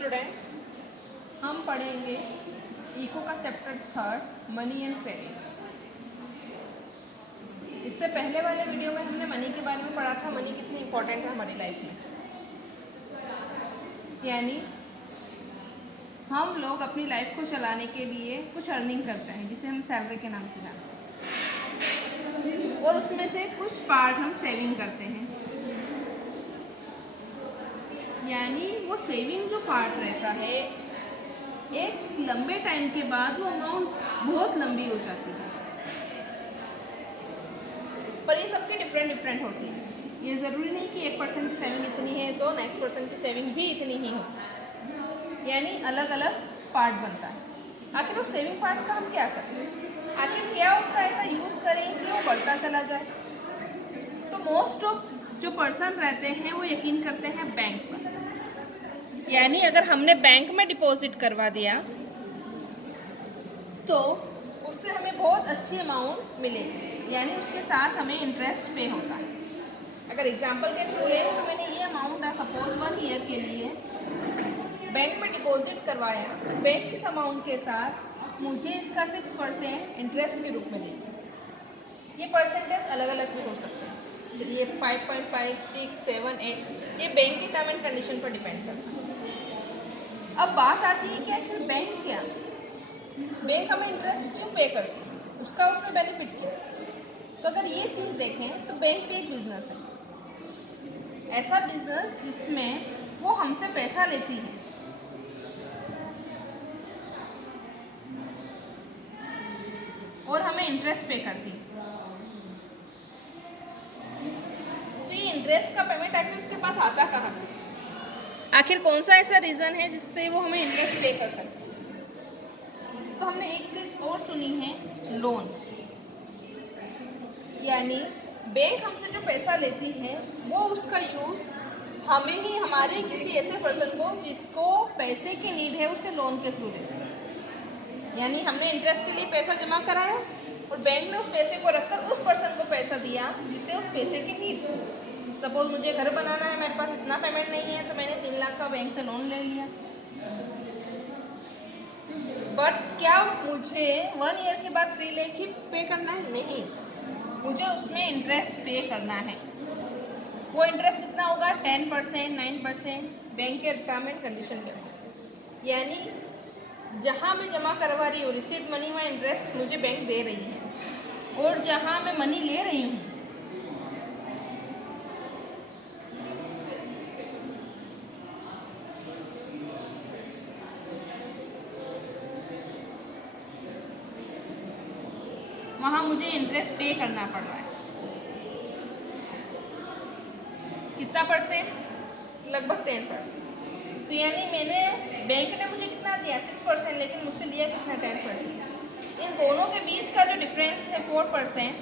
Student, हम पढ़ेंगे eco का चैप्टर 3 मनी एंड क्रेडिट। इससे पहले वाले वीडियो में हमने मनी के बारे में पढ़ा था, मनी कितनी इम्पोर्टेंट है हमारी लाइफ में। यानी हम लोग अपनी लाइफ को चलाने के लिए कुछ अर्निंग करते हैं जिसे हम सैलरी के नाम से जानते हैं, और उसमें से कुछ पार्ट हम सेविंग करते हैं। यानी वो सेविंग जो पार्ट रहता है, एक लंबे टाइम के बाद वो अमाउंट बहुत लंबी हो जाती है, पर ये सबके डिफरेंट होती है। ये ज़रूरी नहीं कि 1% की सेविंग इतनी है तो नेक्स्ट पर्सन की सेविंग भी इतनी ही हो, यानी अलग अलग पार्ट बनता है। आखिर उस सेविंग पार्ट का हम क्या करें, आखिर क्या उसका ऐसा यूज़ करें कि वो बढ़ता चला जाए। तो मोस्ट ऑफ जो पर्सन रहते हैं वो यकीन करते हैं बैंक पर। यानी अगर हमने बैंक में डिपॉजिट करवा दिया तो उससे हमें बहुत अच्छी अमाउंट मिलेगी, यानी उसके साथ हमें इंटरेस्ट पे होता है। अगर एग्जांपल के थ्रू लें तो मैंने ये अमाउंट सपोज 1 ईयर के लिए बैंक में डिपॉजिट करवाया, तो बैंक इस अमाउंट के साथ मुझे इसका 6% इंटरेस्ट के रूप में देगी। ये परसेंटेज अलग अलग भी हो सकते हैं, ये 5.5, 6, 7, 8, ये बैंक की टर्म एंड कंडीशन पर डिपेंड करता है। अब बात आती है कि आखिर बैंक हमें इंटरेस्ट क्यों पे करती है, उसका उसमें बेनिफिट क्या है। तो अगर ये चीज़ देखें तो बैंक भी एक बिजनेस है, ऐसा बिजनेस जिसमें वो हमसे पैसा लेती है और हमें इंटरेस्ट पे करती है। तो ये इंटरेस्ट का पेमेंट आखिर उसके पास आता कहाँ से, आखिर कौन सा ऐसा रीज़न है जिससे वो हमें इंटरेस्ट पे कर सकते हैं। तो हमने एक चीज़ और सुनी है, लोन। यानी बैंक हमसे जो पैसा लेती है वो उसका यूज़ हमें ही हमारे किसी ऐसे पर्सन को जिसको पैसे की नीड है उसे लोन के थ्रू देते हैं। यानी हमने इंटरेस्ट के लिए पैसा जमा कराया और बैंक ने उस पैसे को रखकर उस पर्सन को पैसा दिया जिसे उस पैसे की नीड थी। सपोज मुझे घर बनाना है, मेरे पास इतना पेमेंट नहीं है, तो मैंने 3 लाख का बैंक से लोन ले लिया। बट क्या मुझे 1 ईयर के बाद 3 लाख ही पे करना है? नहीं, मुझे उसमें इंटरेस्ट पे करना है। वो इंटरेस्ट कितना होगा? 10%, 9% बैंक के टर्म एंड कंडीशन के। यानी जहाँ मैं जमा करवा रही हूँ रिसीट मनी, वहाँ इंटरेस्ट मुझे बैंक दे रही है, और जहाँ मैं मनी ले रही हूँ वहाँ मुझे इंटरेस्ट पे करना पड़ रहा है। कितना परसेंट? लगभग 10%। तो यानी मैंने बैंक ने मुझे कितना दिया? 6%, लेकिन मुझसे लिया कितना? 10%। इन दोनों के बीच का जो डिफरेंस है 4%,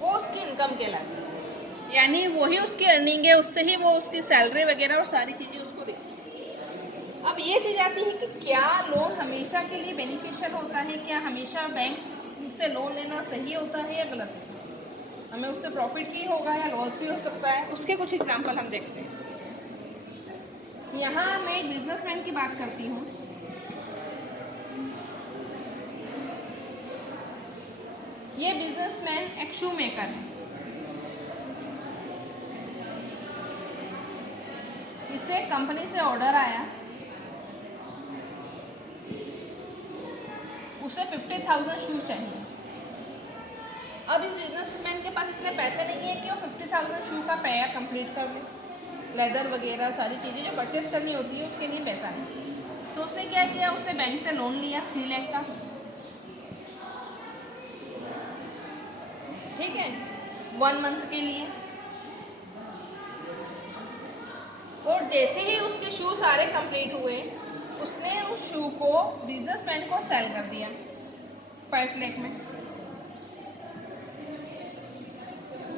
वो उसकी इनकम कहलाती है। यानी वही उसकी अर्निंग है, उससे ही वो उसकी सैलरी वगैरह और सारी चीज़ें उसको देती है। अब ये चीज़ आती है कि क्या लोन हमेशा के लिए बेनिफिशियल होता है, क्या हमेशा बैंक से लोन लेना सही होता है या गलत है, हमें उससे प्रॉफिट भी होगा या लॉस भी हो सकता है। उसके कुछ एग्जांपल हम देखते हैं। यहाँ मैं एक बिजनेसमैन की बात करती हूँ। ये बिजनेसमैन एक शू मेकर है। इसे कंपनी से ऑर्डर आया, उसे 50,000 शू चाहिए। अब इस बिजनेसमैन के पास इतने पैसे नहीं है कि वो 50,000 शू का पेयर कंप्लीट कर ले, लेदर वगैरह सारी चीज़ें जो परचेस करनी होती है उसके लिए पैसा नहीं। तो उसने क्या किया, उसने बैंक से लोन लिया 3 लाख का, ठीक है, 1 मंथ के लिए। और जैसे ही उसके शू सारे कंप्लीट हुए, उसने उस शू को बिजनेसमैन को सेल कर दिया 5 लाख में।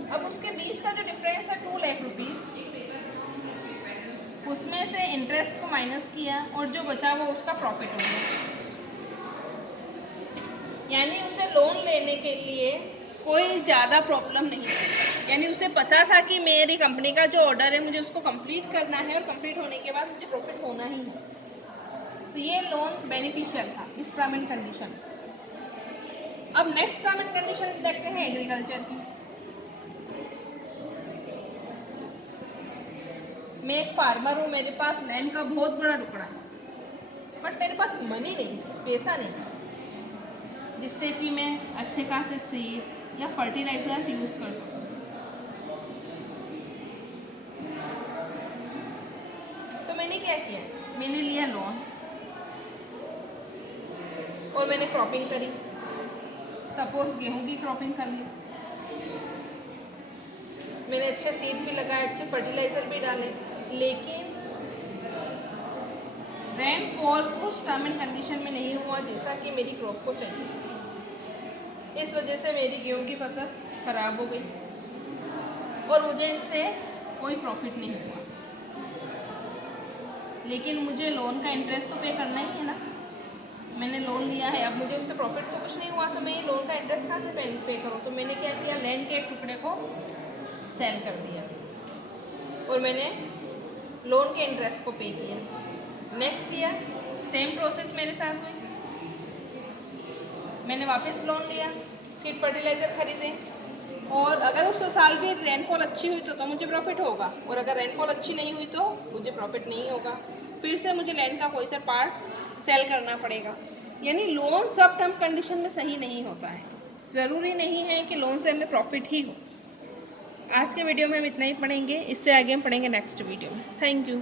अब उसके बीच का जो डिफरेंस है 2 लाख रुपीज़, उसमें से इंटरेस्ट को माइनस किया और जो बचा वो उसका प्रॉफिट हो गया। यानी उसे लोन लेने के लिए कोई ज़्यादा प्रॉब्लम नहीं है। यानी उसे पता था कि मेरी कंपनी का जो ऑर्डर है मुझे उसको कंप्लीट करना है, और कंप्लीट होने के बाद मुझे प्रॉफिट होना ही है। तो ये लोन बेनिफिशियल था इस टर्म एंड कंडीशन। अब नेक्स्ट टर्म एंड कंडीशन देखते हैं एग्रीकल्चर की। मैं एक फार्मर हूँ, मेरे पास लैंड का बहुत बड़ा टुकड़ा है, बट मेरे पास मनी नहीं, पैसा नहीं, जिससे कि मैं अच्छे खासे सीड या फर्टिलाइजर यूज़ कर सकूँ। तो मैंने क्या किया, मैंने लिया लोन और मैंने क्रॉपिंग करी। सपोज गेहूं की क्रॉपिंग कर ली, मैंने अच्छे सीड भी लगाए, अच्छे फर्टिलाइजर भी डाले, लेकिन रेनफॉल उस टर्म एंड कंडीशन में नहीं हुआ जैसा कि मेरी क्रॉप को चाहिए। इस वजह से मेरी गेहूं की फसल खराब हो गई और मुझे इससे कोई प्रॉफिट नहीं हुआ। लेकिन मुझे लोन का इंटरेस्ट तो पे करना ही है ना, मैंने लोन लिया है, अब मुझे उससे प्रॉफिट तो कुछ नहीं हुआ, तो मैं ये लोन का इंटरेस्ट कहाँ से पे करूँ। तो मैंने क्या किया, लैंड के एक टुकड़े को सेल कर दिया और मैंने लोन के इंटरेस्ट को पे किया। नेक्स्ट ईयर सेम प्रोसेस मेरे साथ हुई, मैंने वापस लोन लिया, सीड फर्टिलाइज़र खरीदे, और अगर उस साल भी रेनफॉल अच्छी हुई तो मुझे प्रॉफिट होगा, और अगर रेनफॉल अच्छी नहीं हुई तो मुझे प्रॉफिट नहीं होगा। फिर से मुझे लैंड का कोई सा पार्ट सेल करना पड़ेगा। यानी लोन सब टर्म कंडीशन में सही नहीं होता है, ज़रूरी नहीं है कि लोन से हमें प्रॉफिट ही हो। आज के वीडियो में हम इतना ही पढ़ेंगे, इससे आगे हम पढ़ेंगे नेक्स्ट वीडियो में। Thank you.